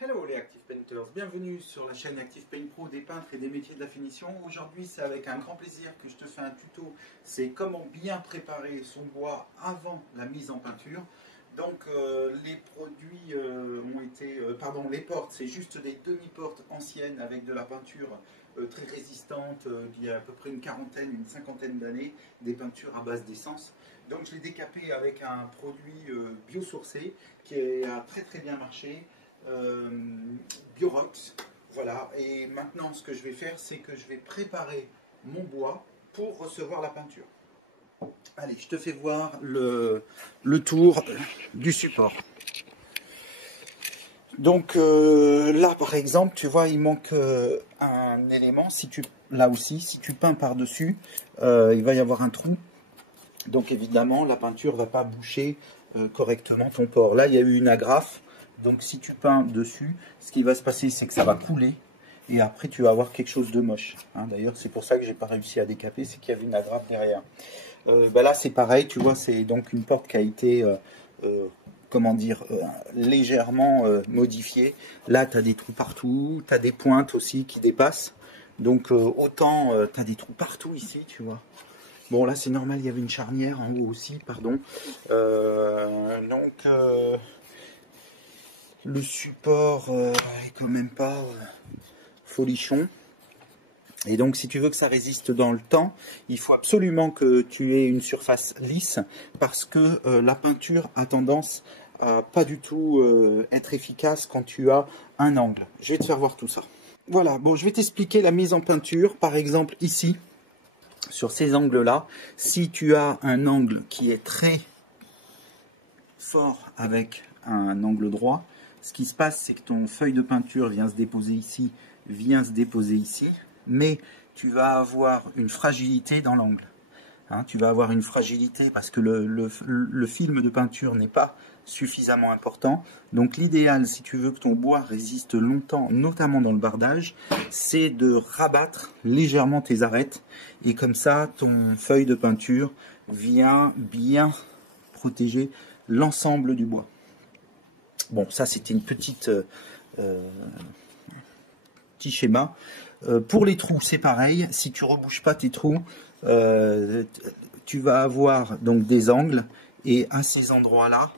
Hello les Active Painters, bienvenue sur la chaîne Active Paint Pro des peintres et des métiers de la finition. Aujourd'hui c'est avec un grand plaisir que je te fais un tuto, c'est comment bien préparer son bois avant la mise en peinture. Donc les produits ont été, les portes, c'est juste des demi-portes anciennes avec de la peinture très résistante d'il y a à peu près une cinquantaine d'années, des peintures à base d'essence. Donc je l'ai décapé avec un produit biosourcé qui a très bien marché. Biorox, voilà. Et maintenant, ce que je vais faire, c'est que je vais préparer mon bois pour recevoir la peinture. Allez, je te fais voir le tour du support. Donc là, par exemple, tu vois, il manque un élément. Là aussi, si tu peins par-dessus, il va y avoir un trou. Donc évidemment, la peinture ne va pas boucher correctement ton port. Là, il y a eu une agrafe. Donc si tu peins dessus, ce qui va se passer, c'est que ça va couler. Et après, tu vas avoir quelque chose de moche. Hein, d'ailleurs, c'est pour ça que j'ai pas réussi à décaper, c'est qu'il y avait une agrafe derrière. Là, c'est pareil, tu vois, c'est donc une porte qui a été, légèrement modifiée. Là, tu as des trous partout, tu as des pointes aussi qui dépassent. Donc autant, tu as des trous partout ici, tu vois. Bon, là, c'est normal, il y avait une charnière en haut aussi, pardon. Le support est quand même pas folichon. Et donc, si tu veux que ça résiste dans le temps, il faut absolument que tu aies une surface lisse parce que la peinture a tendance à pas du tout être efficace quand tu as un angle. Je vais te faire voir tout ça. Voilà, bon, je vais t'expliquer la mise en peinture. Par exemple, ici, sur ces angles-là, si tu as un angle qui est très fort avec un angle droit, ce qui se passe, c'est que ton feuille de peinture vient se déposer ici, mais tu vas avoir une fragilité dans l'angle. Hein, tu vas avoir une fragilité parce que le film de peinture n'est pas suffisamment important. Donc l'idéal, si tu veux que ton bois résiste longtemps, notamment dans le bardage, c'est de rabattre légèrement tes arêtes. Et comme ça, ton feuille de peinture vient bien protéger l'ensemble du bois. Bon, ça c'était une petit schéma. Pour les trous, c'est pareil. Si tu rebouches pas tes trous, tu vas avoir donc des angles et à ces endroits-là,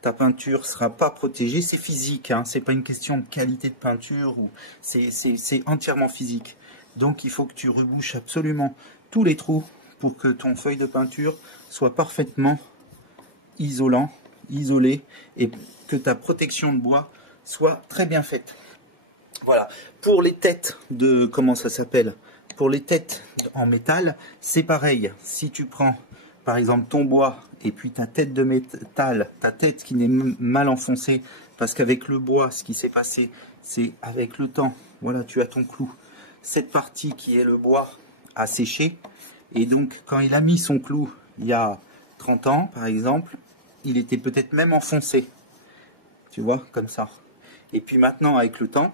ta peinture sera pas protégée. C'est physique, hein, c'est pas une question de qualité de peinture, ou c'est entièrement physique. Donc il faut que tu rebouches absolument tous les trous pour que ton feuille de peinture soit parfaitement isolé et que ta protection de bois soit très bien faite. Voilà. Pour les têtes de, comment ça s'appelle, pour les têtes en métal, c'est pareil. Si tu prends par exemple ton bois et puis ta tête de métal, ta tête qui n'est mal enfoncée, parce qu'avec le bois, ce qui s'est passé, c'est avec le temps, voilà, tu as ton clou. Cette partie qui est le bois a séché, et donc quand il a mis son clou il y a 30 ans par exemple, il était peut-être même enfoncé, tu vois, comme ça. Et puis maintenant, avec le temps,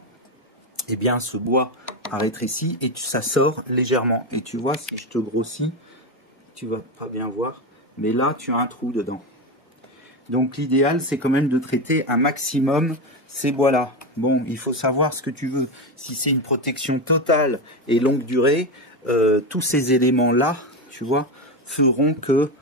eh bien, ce bois a rétréci et ça sort légèrement. Et tu vois, si je te grossis, tu vas pas bien voir, mais là, tu as un trou dedans. Donc l'idéal, c'est quand même de traiter un maximum ces bois-là. Bon, il faut savoir ce que tu veux. Si c'est une protection totale et longue durée, tous ces éléments-là, tu vois, feront que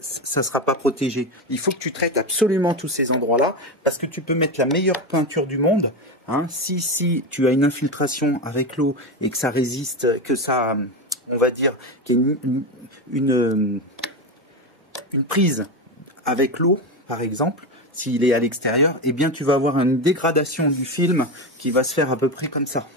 ça ne sera pas protégé. Il faut que tu traites absolument tous ces endroits-là, parce que tu peux mettre la meilleure peinture du monde. Hein, si tu as une infiltration avec l'eau et que ça résiste, que ça, on va dire, qu'il y a une prise avec l'eau, par exemple, s'il est à l'extérieur, eh bien tu vas avoir une dégradation du film qui va se faire à peu près comme ça.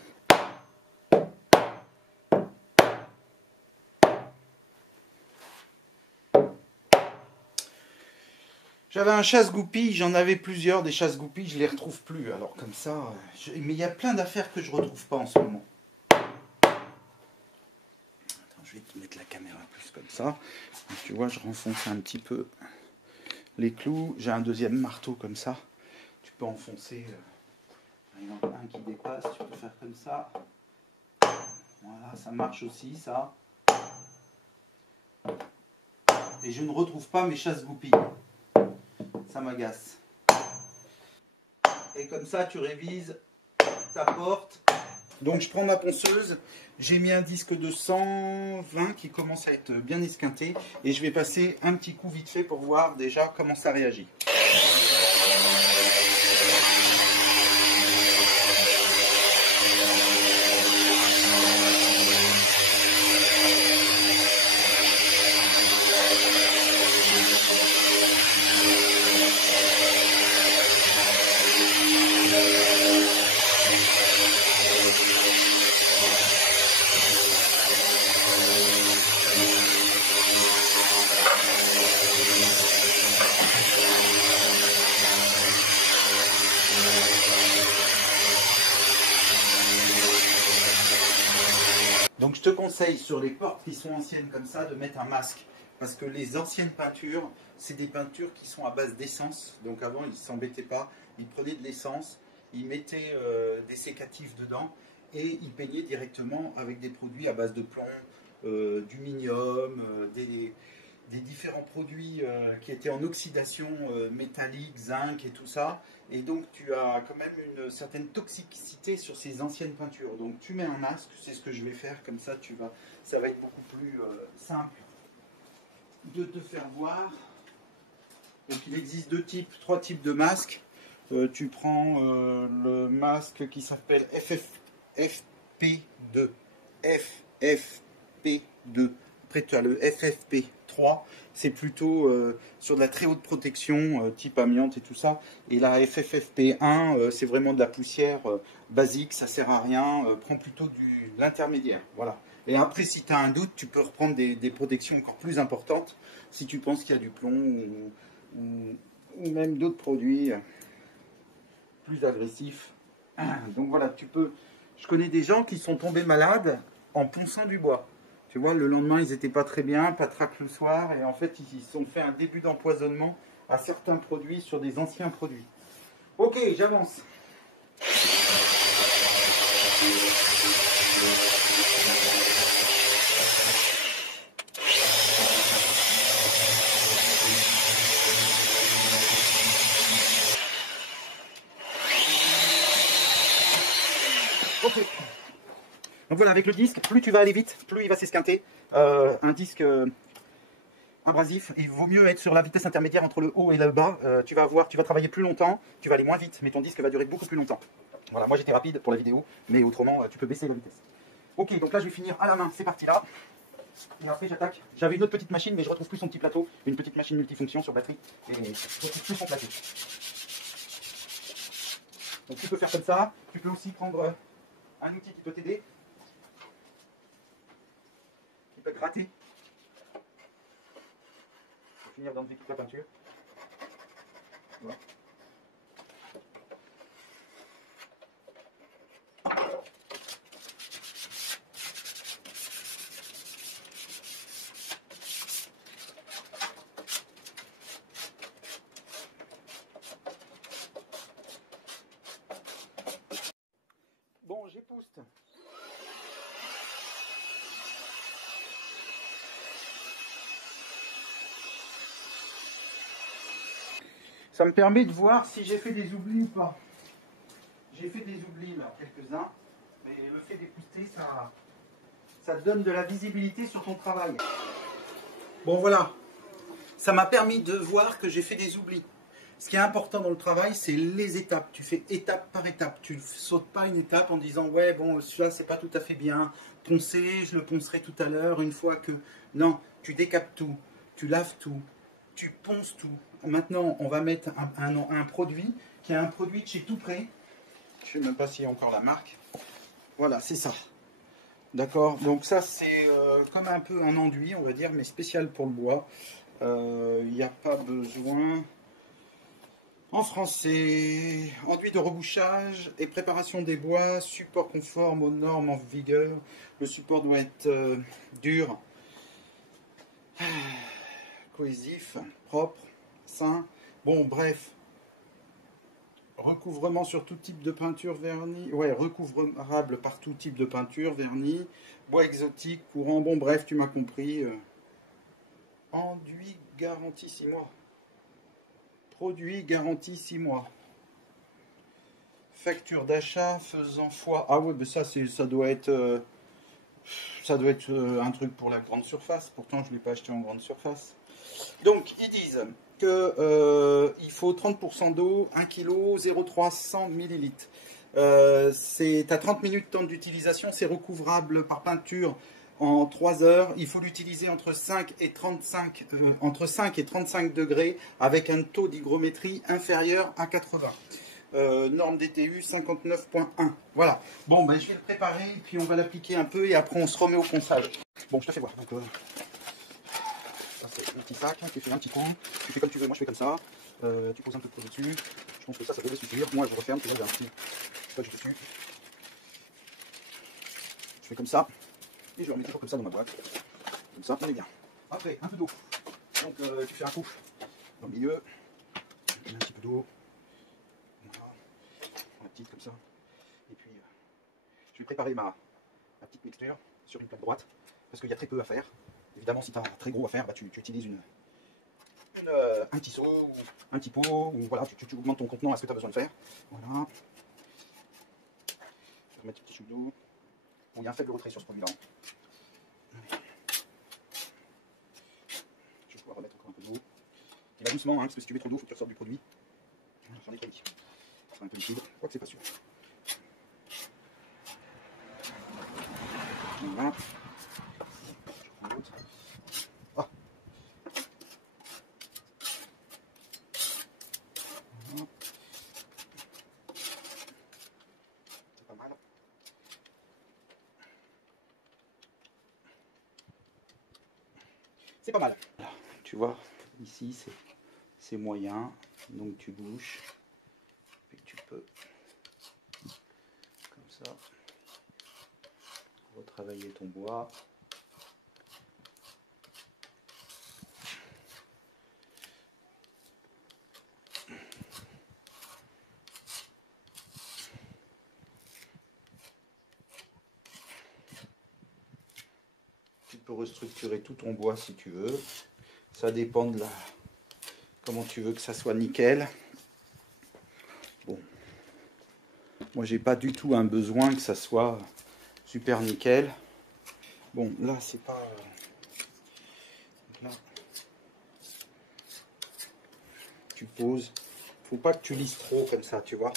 J'avais un chasse-goupille, j'en avais plusieurs, des chasse-goupilles, je les retrouve plus. Alors comme ça, mais il y a plein d'affaires que je retrouve pas en ce moment. Attends, je vais te mettre la caméra plus comme ça. Donc, tu vois, je renfonce un petit peu les clous. J'ai un deuxième marteau comme ça. Tu peux enfoncer, par exemple, un qui dépasse, tu peux faire comme ça. Voilà, ça marche aussi, ça. Et je ne retrouve pas mes chasse-goupilles. Ça m'agace. et comme ça tu révises ta porte. Donc je prends ma ponceuse, j'ai mis un disque de 120 qui commence à être bien esquinté et je vais passer un petit coup vite fait pour voir déjà comment ça réagit. Donc je te conseille sur les portes qui sont anciennes comme ça de mettre un masque. Parce que les anciennes peintures, c'est des peintures qui sont à base d'essence. Donc avant, ils ne s'embêtaient pas. Ils prenaient de l'essence, ils mettaient des sécatifs dedans et ils peignaient directement avec des produits à base de plomb, d'huminium, des différents produits qui étaient en oxydation métallique, zinc et tout ça. Et donc tu as quand même une certaine toxicité sur ces anciennes peintures. Donc tu mets un masque, c'est ce que je vais faire, comme ça ça va être beaucoup plus simple de te faire voir. Donc il existe trois types de masques. Tu prends le masque qui s'appelle FFP2. FFP2. Après tu as le FFP3. C'est plutôt sur de la très haute protection, type amiante et tout ça. Et la FFFP1, c'est vraiment de la poussière basique, ça sert à rien. Prends plutôt de l'intermédiaire. Voilà. Et après, si tu as un doute, tu peux reprendre des protections encore plus importantes si tu penses qu'il y a du plomb ou même d'autres produits plus agressifs. Donc voilà, je connais des gens qui sont tombés malades en ponçant du bois. Tu vois, le lendemain, ils n'étaient pas très bien, patraque le soir, et en fait, ils se sont fait un début d'empoisonnement à certains produits sur des anciens produits. Ok, j'avance. Ok. Donc voilà, avec le disque, plus tu vas aller vite, plus il va s'esquinter. Un disque abrasif, il vaut mieux être sur la vitesse intermédiaire entre le haut et le bas. Tu vas travailler plus longtemps, tu vas aller moins vite, mais ton disque va durer beaucoup plus longtemps. Voilà, moi j'étais rapide pour la vidéo, mais autrement tu peux baisser la vitesse. Ok, donc là je vais finir à la main, c'est parti là. Et après j'attaque. J'avais une autre petite machine, mais je retrouve plus son petit plateau, une petite machine multifonction sur batterie, et je retrouve plus son plateau. Donc tu peux faire comme ça, tu peux aussi prendre un outil qui peut t'aider, qui peut gratter. Pour finir d'enlever toute la peinture. Voilà. Bon, j'épouste. Ça me permet de voir si j'ai fait des oublis ou pas. J'ai fait des oublis là, quelques-uns, mais le fait d'épousseter, ça te donne de la visibilité sur ton travail. Bon voilà, ça m'a permis de voir que j'ai fait des oublis. Ce qui est important dans le travail, c'est les étapes. Tu fais étape par étape. Tu ne sautes pas une étape en disant ouais bon celui-là c'est pas tout à fait bien poncé, je le poncerai tout à l'heure une fois que... Non, tu décapes tout, tu laves tout, tu ponces tout. Maintenant on va mettre un produit qui est un produit de chez Toupret. Je ne sais même pas s'il y a encore la marque. Voilà, c'est ça. D'accord, donc ça c'est comme un peu un enduit on va dire, mais spécial pour le bois. Il n'y a pas besoin... En français, enduit de rebouchage et préparation des bois, support conforme aux normes en vigueur. Le support doit être dur, cohésif, propre, sain. Bon, bref, recouvrement sur tout type de peinture vernis. Ouais, recouvrable par tout type de peinture vernis. Bois exotique, courant. Bon, bref, tu m'as compris. Enduit garantie 6 mois. Produit garantie 6 mois. facture d'achat faisant foi. Ah ouais, mais ça doit être, un truc pour la grande surface. Pourtant, je ne l'ai pas acheté en grande surface. Donc, ils disent que il faut 30% d'eau, 1 kg, 0,300 ml. C'est à 30 minutes de temps d'utilisation, c'est recouvrable par peinture en 3 heures. Il faut l'utiliser entre 5 et 35 degrés avec un taux d'hygrométrie inférieur à 80. Norme DTU 59.1. Voilà. Bon, ben, je vais le préparer, puis on va l'appliquer un peu et après on se remet au ponçage. Bon, je te fais voir. Donc, ça c'est un petit sac, tu fais un petit coin, tu fais comme tu veux, moi je fais comme ça. Tu poses un peu de produit dessus. Je pense que ça devrait suffire. Moi je referme, tu vois, j'ai un petit scotch dessus. Je fais comme ça. Et je le remets toujours comme ça dans ma boîte. Comme ça, on est bien. Après, un peu d'eau. Donc tu fais un coup dans le milieu. Un petit peu d'eau. Voilà. La petite comme ça. Et puis, je vais préparer ma petite mixture sur une plaque droite. Parce qu'il y a très peu à faire. Évidemment, si tu as très gros à faire, bah, tu utilises un petit seau, ou un petit pot, ou voilà, tu augmentes ton contenant à ce que tu as besoin de faire. Voilà. Je vais mettre un petit chou d'eau. Bon, il y a un faible retrait sur ce produit-là. Je vais pouvoir remettre encore un peu d'eau. Il va doucement, hein, parce que si tu mets trop d'eau, il faut que tu ressortes du produit. J'en ai crédit. C'est un peu liquide, je crois que c'est pas sûr. Voilà. Je prends l'autre. Ah. Voilà. C'est pas mal. C'est pas mal. Voilà. Tu vois, ici c'est moyen, donc tu bouches, puis tu peux, comme ça, retravailler ton bois. Tu peux restructurer tout ton bois si tu veux. Ça dépend de comment tu veux que ça soit nickel. Bon, moi j'ai pas du tout un besoin que ça soit super nickel. Bon, là c'est pas. Là, tu poses. Faut pas que tu lisses trop comme ça, tu vois.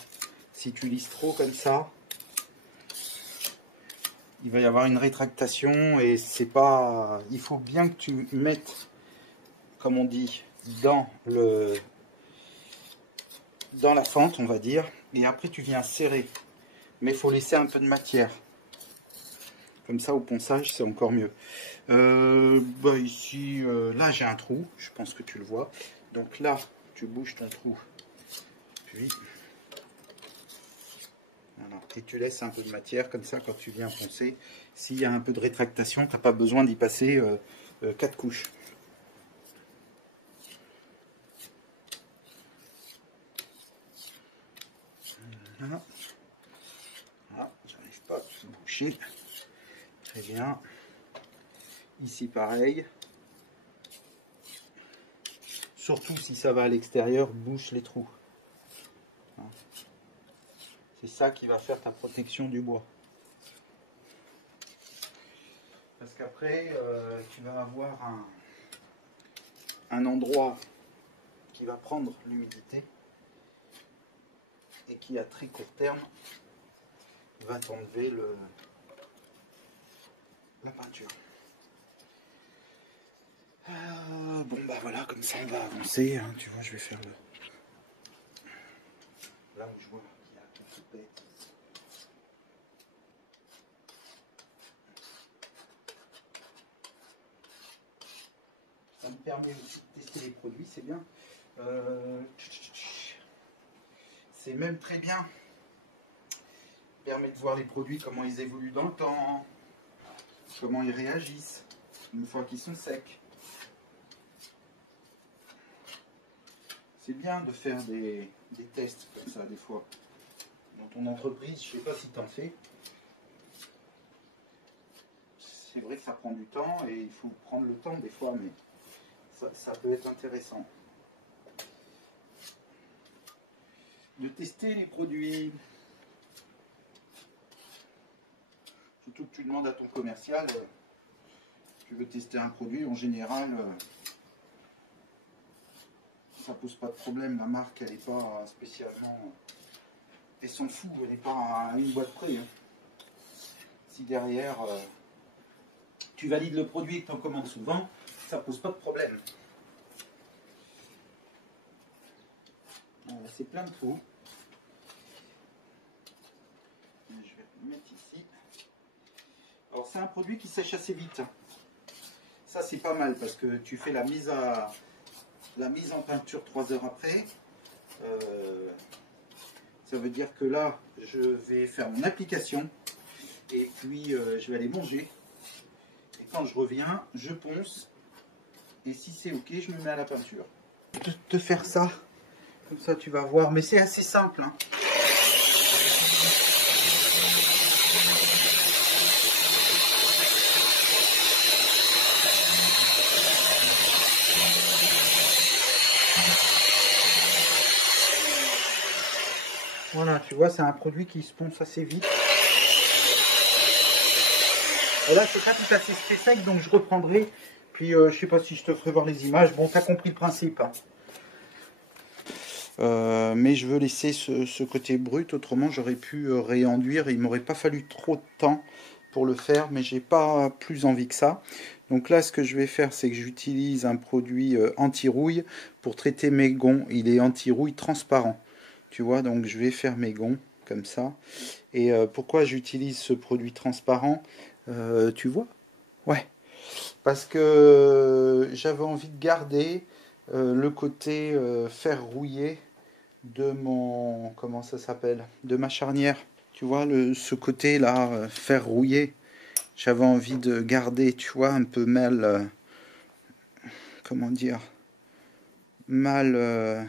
Si tu lisses trop comme ça, il va y avoir une rétractation et c'est pas. Il faut bien que tu mettes, comme on dit, dans la fente, on va dire, et après tu viens serrer. Mais il faut laisser un peu de matière. Comme ça, au ponçage, c'est encore mieux. Bah ici, là, j'ai un trou. Je pense que tu le vois. Donc là, tu bouges ton trou. Puis, voilà. Et tu laisses un peu de matière. Comme ça, quand tu viens poncer, s'il y a un peu de rétractation, tu n'as pas besoin d'y passer 4 couches. Voilà. Voilà. J'arrive pas à tout boucher. Très bien. Ici, pareil. Surtout si ça va à l'extérieur, bouche les trous. C'est ça qui va faire ta protection du bois. Parce qu'après, tu vas avoir un endroit qui va prendre l'humidité et qui, à très court terme, va t'enlever la peinture. Bon, bah voilà, comme ça on va avancer. Hein, tu vois, je vais faire là où je vois qu'il y a un petit peu. Ça me permet aussi de tester les produits, c'est bien. C'est même très bien. Ça permet de voir les produits, comment ils évoluent dans le temps, comment ils réagissent une fois qu'ils sont secs. C'est bien de faire des tests comme ça des fois. Dans ton entreprise, je ne sais pas si tu en fais. C'est vrai que ça prend du temps et il faut prendre le temps des fois, mais ça peut être intéressant. De tester les produits. surtout que tu demandes à ton commercial, tu veux tester un produit, en général, ça pose pas de problème. La marque, elle n'est pas spécialement... Elle s'en fout, elle n'est pas à une boîte près. Hein. Si derrière, tu valides le produit et que tu en commandes souvent, ça pose pas de problème. C'est plein de trous. Je vais le mettre ici. Alors c'est un produit qui sèche assez vite. Ça c'est pas mal parce que tu fais la mise en peinture 3 heures après. Ça veut dire que là je vais faire mon application et puis je vais aller manger. Et quand je reviens, je ponce. Et si c'est ok, je me mets à la peinture. Je vais te faire ça. Comme ça tu vas voir. Mais c'est assez simple. Hein. Voilà, tu vois, c'est un produit qui se ponce assez vite. Et là, c'est pas tout à fait sec, donc je reprendrai. Puis, je sais pas si je te ferai voir les images. Bon, tu as compris le principe. Hein. Mais je veux laisser ce côté brut, autrement j'aurais pu réenduire. Il m'aurait pas fallu trop de temps pour le faire, mais j'ai pas plus envie que ça. Donc là, ce que je vais faire, c'est que j'utilise un produit anti-rouille pour traiter mes gonds. Il est anti-rouille transparent. Tu vois, donc je vais faire mes gonds comme ça. Et pourquoi j'utilise ce produit transparent, tu vois? Ouais. Parce que j'avais envie de garder le côté fer rouillé de mon... Comment ça s'appelle? De ma charnière. Tu vois, ce côté-là, fer rouillé. J'avais envie de garder, tu vois, un peu mal... comment dire? Mal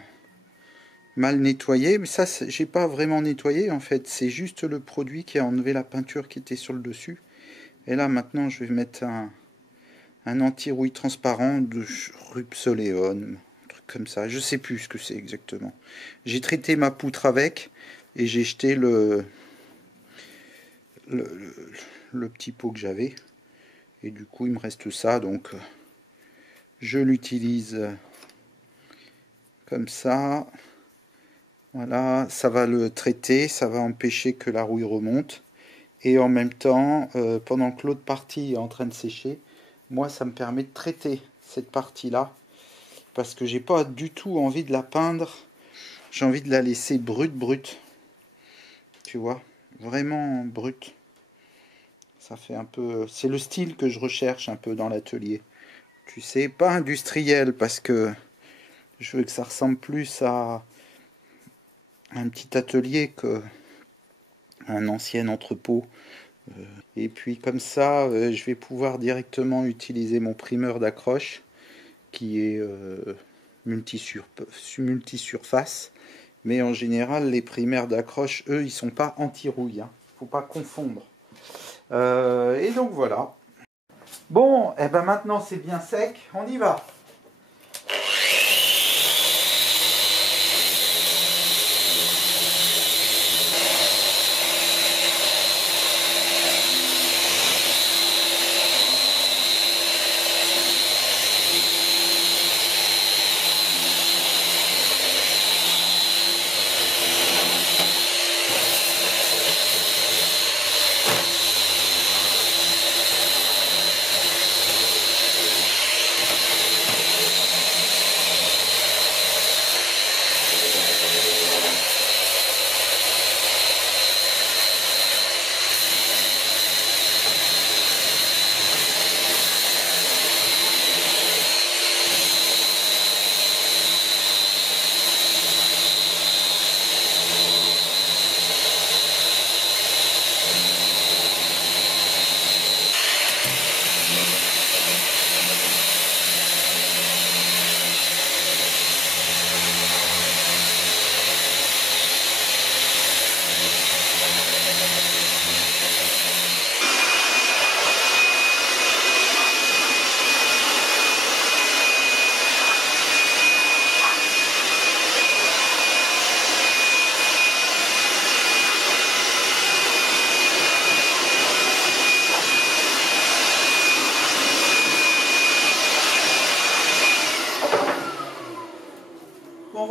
nettoyé, mais ça j'ai pas vraiment nettoyé en fait, c'est juste le produit qui a enlevé la peinture qui était sur le dessus. Et là maintenant je vais mettre un anti-rouille transparent de Rupsoleon, un truc comme ça, je sais plus ce que c'est exactement. J'ai traité ma poutre avec et j'ai jeté le petit pot que j'avais et du coup il me reste ça, donc je l'utilise comme ça. Voilà, ça va le traiter, ça va empêcher que la rouille remonte. Et en même temps, pendant que l'autre partie est en train de sécher, moi ça me permet de traiter cette partie-là. Parce que j'ai pas du tout envie de la peindre. J'ai envie de la laisser brute. Tu vois, vraiment brute. Ça fait un peu... C'est le style que je recherche un peu dans l'atelier. Tu sais, pas industriel parce que je veux que ça ressemble plus à un petit atelier qu'un ancien entrepôt. Et puis comme ça, je vais pouvoir directement utiliser mon primeur d'accroche qui est multisurface. Mais en général, les primeurs d'accroche, eux, ils sont pas anti-rouille. Hein. Faut pas confondre. Et donc voilà. Bon, et ben maintenant c'est bien sec, on y va.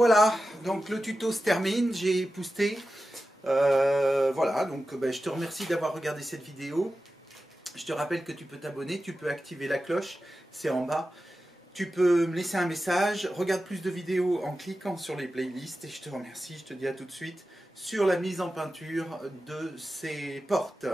voilà, donc le tuto se termine, j'ai épousseté. Voilà, donc je te remercie d'avoir regardé cette vidéo. Je te rappelle que tu peux t'abonner, tu peux activer la cloche, c'est en bas. Tu peux me laisser un message, regarde plus de vidéos en cliquant sur les playlists et je te remercie, je te dis à tout de suite sur la mise en peinture de ces portes.